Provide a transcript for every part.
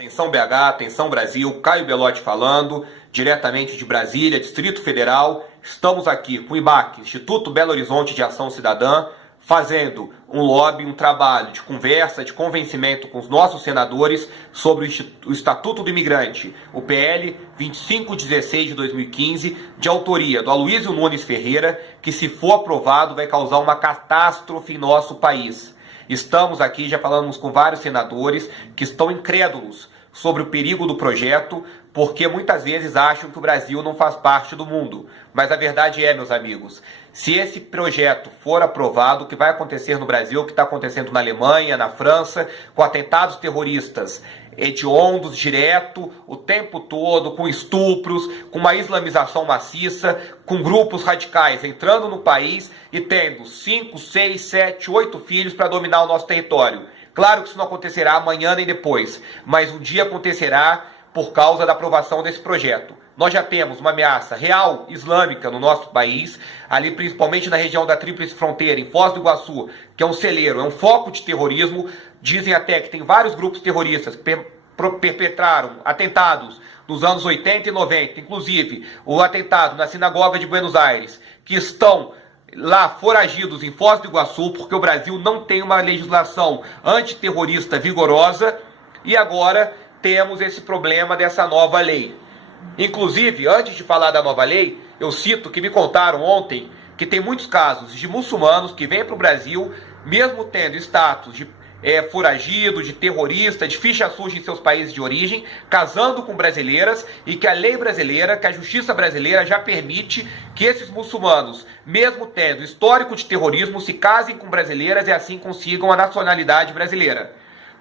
Atenção BH, atenção Brasil, Caio Belotti falando, diretamente de Brasília, Distrito Federal. Estamos aqui com o IBAC, Instituto Belo Horizonte de Ação Cidadã, fazendo um lobby, um trabalho de conversa, de convencimento com os nossos senadores sobre o Estatuto do Imigrante, o PL 2516 de 2015, de autoria do Aloysio Nunes Ferreira, que se for aprovado vai causar uma catástrofe em nosso país. Estamos aqui, já falamos com vários senadores que estão incrédulos sobre o perigo do projeto, porque muitas vezes acham que o Brasil não faz parte do mundo. Mas a verdade é, meus amigos, se esse projeto for aprovado, o que vai acontecer no Brasil, o que está acontecendo na Alemanha, na França, com atentados terroristas hediondos, direto, o tempo todo, com estupros, com uma islamização maciça, com grupos radicais entrando no país e tendo 5, 6, 7, 8 filhos para dominar o nosso território. Claro que isso não acontecerá amanhã nem depois, mas um dia acontecerá por causa da aprovação desse projeto. Nós já temos uma ameaça real islâmica no nosso país, ali principalmente na região da Tríplice Fronteira, em Foz do Iguaçu, que é um celeiro, é um foco de terrorismo. Dizem até que tem vários grupos terroristas que perpetraram atentados nos anos 80 e 90, inclusive o atentado na sinagoga de Buenos Aires, que estão lá foragidos em Foz do Iguaçu, porque o Brasil não tem uma legislação antiterrorista vigorosa, e agora temos esse problema dessa nova lei. Inclusive, antes de falar da nova lei, eu cito que me contaram ontem que tem muitos casos de muçulmanos que vêm para o Brasil, mesmo tendo status de foragido, de terrorista, de ficha suja em seus países de origem, casando com brasileiras, e que a lei brasileira, que a justiça brasileira já permite que esses muçulmanos, mesmo tendo histórico de terrorismo, se casem com brasileiras e assim consigam a nacionalidade brasileira.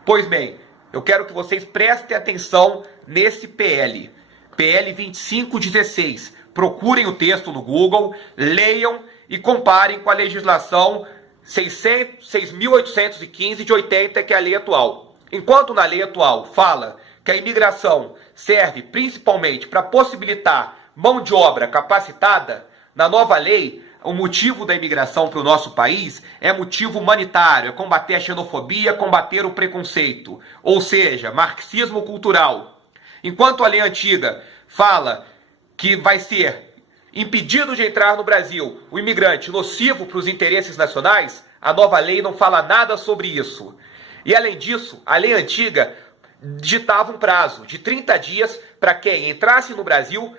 Pois bem, eu quero que vocês prestem atenção nesse PL 2516. Procurem o texto no Google, leiam e comparem com a legislação 6.815 de 80, que é a lei atual. Enquanto na lei atual fala que a imigração serve principalmente para possibilitar mão de obra capacitada, na nova lei o motivo da imigração para o nosso país é motivo humanitário, é combater a xenofobia, combater o preconceito, ou seja, marxismo cultural. Enquanto a lei antiga fala que vai ser impedido de entrar no Brasil o imigrante nocivo para os interesses nacionais, a nova lei não fala nada sobre isso. E além disso, a lei antiga ditava um prazo de 30 dias para quem entrasse no Brasil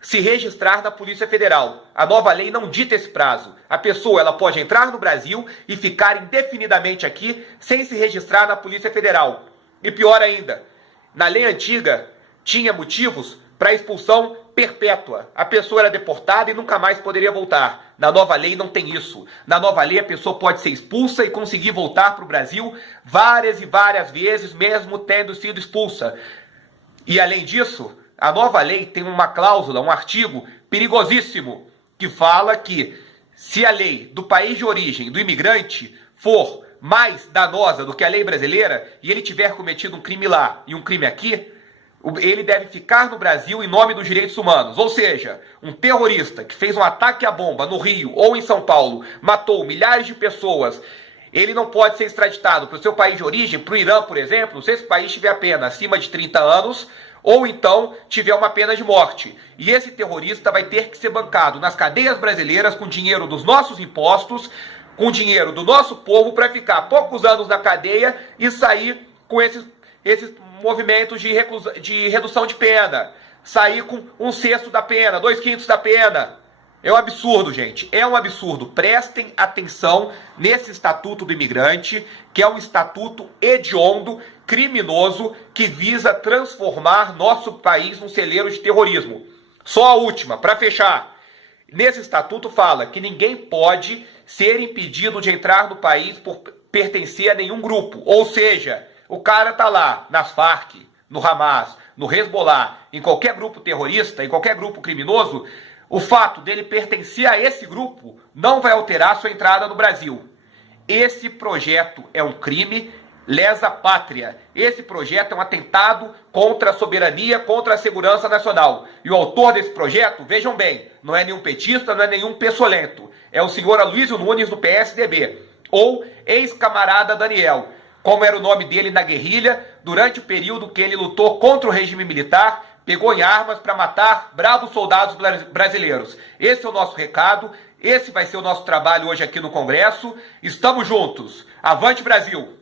se registrar na Polícia Federal. A nova lei não dita esse prazo. A pessoa ela pode entrar no Brasil e ficar indefinidamente aqui sem se registrar na Polícia Federal. E pior ainda, na lei antiga tinha motivos para expulsão perpétua. A pessoa era deportada e nunca mais poderia voltar. Na nova lei não tem isso. Na nova lei a pessoa pode ser expulsa e conseguir voltar para o Brasil várias e várias vezes, mesmo tendo sido expulsa. E além disso, a nova lei tem uma cláusula, um artigo perigosíssimo, que fala que se a lei do país de origem do imigrante for mais danosa do que a lei brasileira, e ele tiver cometido um crime lá e um crime aqui, ele deve ficar no Brasil em nome dos direitos humanos. Ou seja, um terrorista que fez um ataque à bomba no Rio ou em São Paulo, matou milhares de pessoas, ele não pode ser extraditado para o seu país de origem, para o Irã, por exemplo, se esse país tiver a pena acima de 30 anos, ou então tiver uma pena de morte. E esse terrorista vai ter que ser bancado nas cadeias brasileiras com dinheiro dos nossos impostos, com dinheiro do nosso povo, para ficar poucos anos na cadeia e sair com esses movimentos de redução de pena, sair com 1/6 da pena, 2/5 da pena. É um absurdo, gente, é um absurdo. Prestem atenção nesse Estatuto do Imigrante, que é um estatuto hediondo, criminoso, que visa transformar nosso país num celeiro de terrorismo. Só a última, para fechar. Nesse estatuto fala que ninguém pode ser impedido de entrar no país por pertencer a nenhum grupo, ou seja, o cara tá lá nas Farc, no Hamas, no Hezbollah, em qualquer grupo terrorista, em qualquer grupo criminoso, o fato dele pertencer a esse grupo não vai alterar sua entrada no Brasil. Esse projeto é um crime lesa pátria. Esse projeto é um atentado contra a soberania, contra a segurança nacional. E o autor desse projeto, vejam bem, não é nenhum petista, não é nenhum pessolento. É o senhor Aloysio Nunes do PSDB, ou ex-camarada Daniel. como era o nome dele na guerrilha, durante o período que ele lutou contra o regime militar, pegou em armas para matar bravos soldados brasileiros. Esse é o nosso recado, esse vai ser o nosso trabalho hoje aqui no Congresso. Estamos juntos. Avante, Brasil!